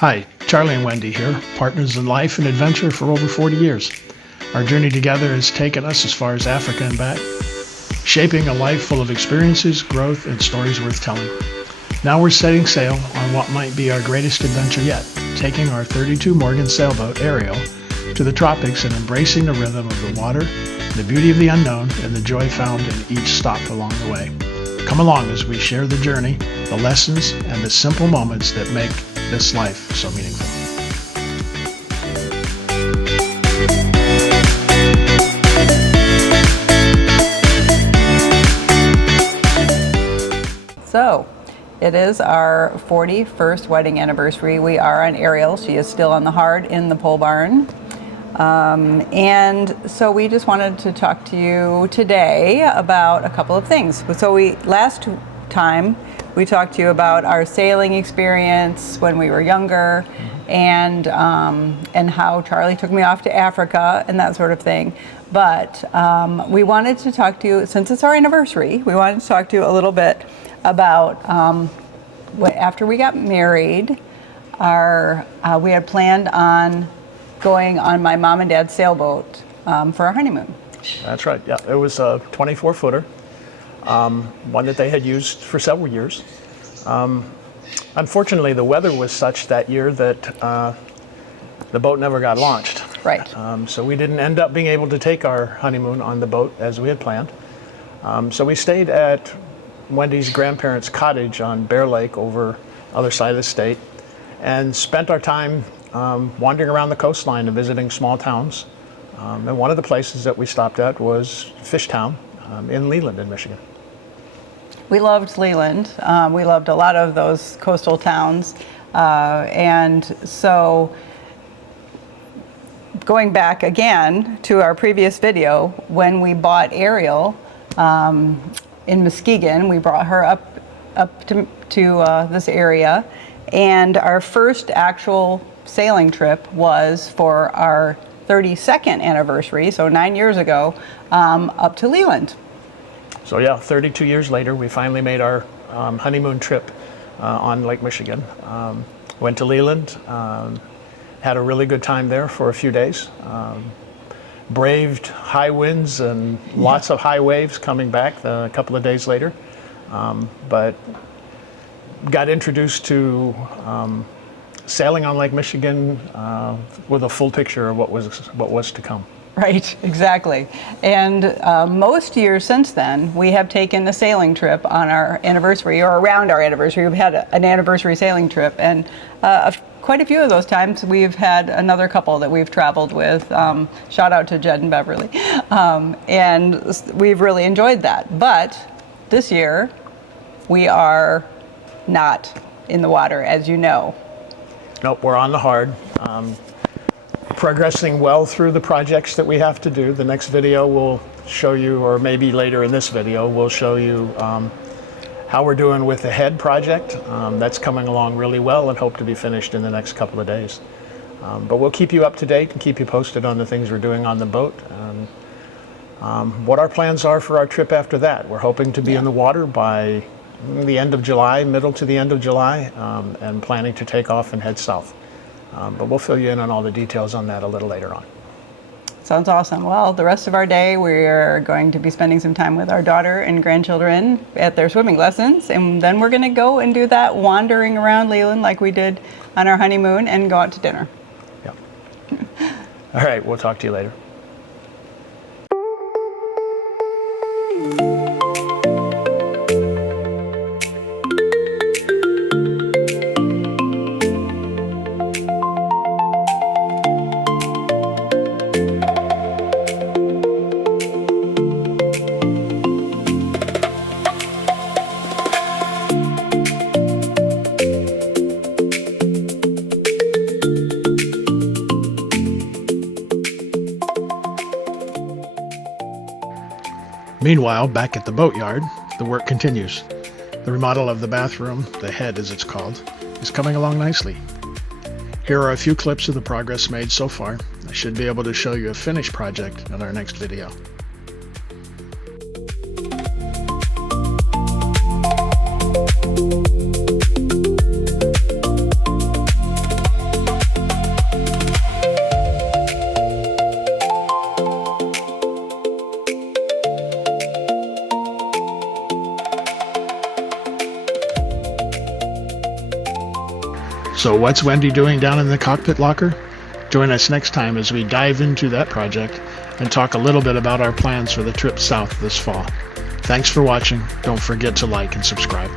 Hi, Charlie and Wendy here, partners in life and adventure for over 40 years. Our journey together has taken us as far as Africa and back, shaping a life full of experiences, growth, and stories worth telling. Now we're setting sail on what might be our greatest adventure yet, taking our 32 Morgan sailboat, Ariel, to the tropics and embracing the rhythm of the water, the beauty of the unknown, and the joy found in each stop along the way. Come along as we share the journey, the lessons, and the simple moments that make this life so meaningful. So, it is our 41st wedding anniversary. We are on Ariel. She is still on the hard in the pole barn. And so we just wanted to talk to you today about a couple of things. So last time we talked to you about our sailing experience when we were younger, and how Charlie took me off to Africa and that sort of thing. But we wanted to talk to you, since it's our anniversary, we wanted to talk to you a little bit about after we got married, we had planned on going on my mom and dad's sailboat for our honeymoon. That's right, yeah. It was a 24-footer, one that they had used for several years. Unfortunately, the weather was such that year that the boat never got launched. Right. So we didn't end up being able to take our honeymoon on the boat as we had planned. So we stayed at Wendy's grandparents' cottage on Bear Lake over other side of the state and spent our time wandering around the coastline and visiting small towns. And one of the places that we stopped at was Fishtown in Leland in Michigan. We loved Leland. We loved a lot of those coastal towns. And so going back again to our previous video, when we bought Ariel in Muskegon, we brought her up to this area. And our first actual sailing trip was for our 32nd anniversary, so 9 years ago, up to Leland. So yeah, 32 years later, we finally made our honeymoon trip on Lake Michigan. Went to Leland, had a really good time there for a few days. Braved high winds and lots of high waves coming back a couple of days later, but got introduced to sailing on Lake Michigan with a full picture of what was to come. Right, exactly. And most years since then, we have taken a sailing trip on our anniversary, or around our anniversary. We've had an anniversary sailing trip, and quite a few of those times we've had another couple that we've traveled with. Shout out to Jed and Beverly. And we've really enjoyed that. But this year, we are not in the water, as you know. Nope, we're on the hard. Progressing well through the projects that we have to do. The next video will show you, or maybe later in this video, we'll show you how we're doing with the head project. That's coming along really well and hope to be finished in the next couple of days. But we'll keep you up to date and keep you posted on the things we're doing on the boat. What our plans are for our trip after that. We're hoping to be in the water by the end of July, middle to the end of July, and planning to take off and head south. But we'll fill you in on all the details on that a little later on. Sounds awesome. Well, the rest of our day, we're going to be spending some time with our daughter and grandchildren at their swimming lessons, and then we're going to go and do that wandering around Leland like we did on our honeymoon and go out to dinner. Yep. All right, we'll talk to you later. Meanwhile, back at the boatyard, the work continues. The remodel of the bathroom, the head as it's called, is coming along nicely. Here are a few clips of the progress made so far. I should be able to show you a finished project in our next video. So what's Wendy doing down in the cockpit locker? Join us next time as we dive into that project and talk a little bit about our plans for the trip south this fall. Thanks for watching. Don't forget to like and subscribe.